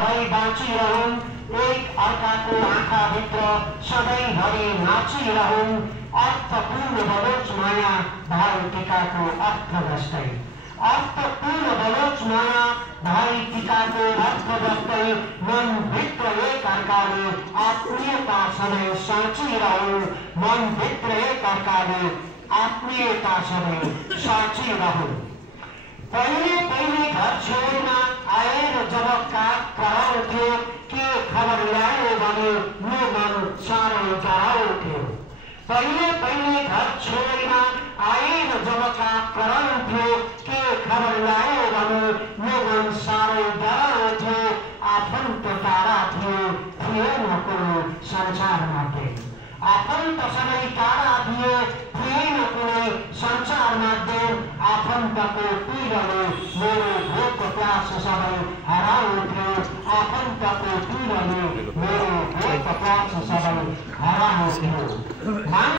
भई बाँचिरहन्, एक अर्काको आँखाभित्र सधैँभरि नाचिरहन्। अर्थपूर्ण बलोच माया भाइ टीकाको अर्थ जस्तै, अर्थपूर्ण बलोच माया भाइ टीकाको अर्थ जस्तै मनभित्र एक अर्काले आत्मीयता सधैँ साँचिरहन्, मनभित्र एक अर्काले आत्मीयता सधैँ साँचिरहन्। पहिले पहिले घर छेउमा आएर जब काग कराउँथ्यो, के खबर ल्यायो भने यो मन साह्रै डराउँथ्यो। पहिले पहिले घर छेउमा आएर जब काग कराउँथ्यो, के खबर ल्यायो भने यो मन साह्रै डराउँथ्यो। आफन्त टाढा थियो, थिएन कुनै संसारमा प्रेम, आफन्त सधैँ टाढा थियो, थिएन कुनै संसारमा प्रेम। आफन्तको पीडाले मेरो भोक प्यास सबै हराउँथ्यो, आफन्तको पीडाले मेरो भोक प्यास सबै हराउँथ्यो।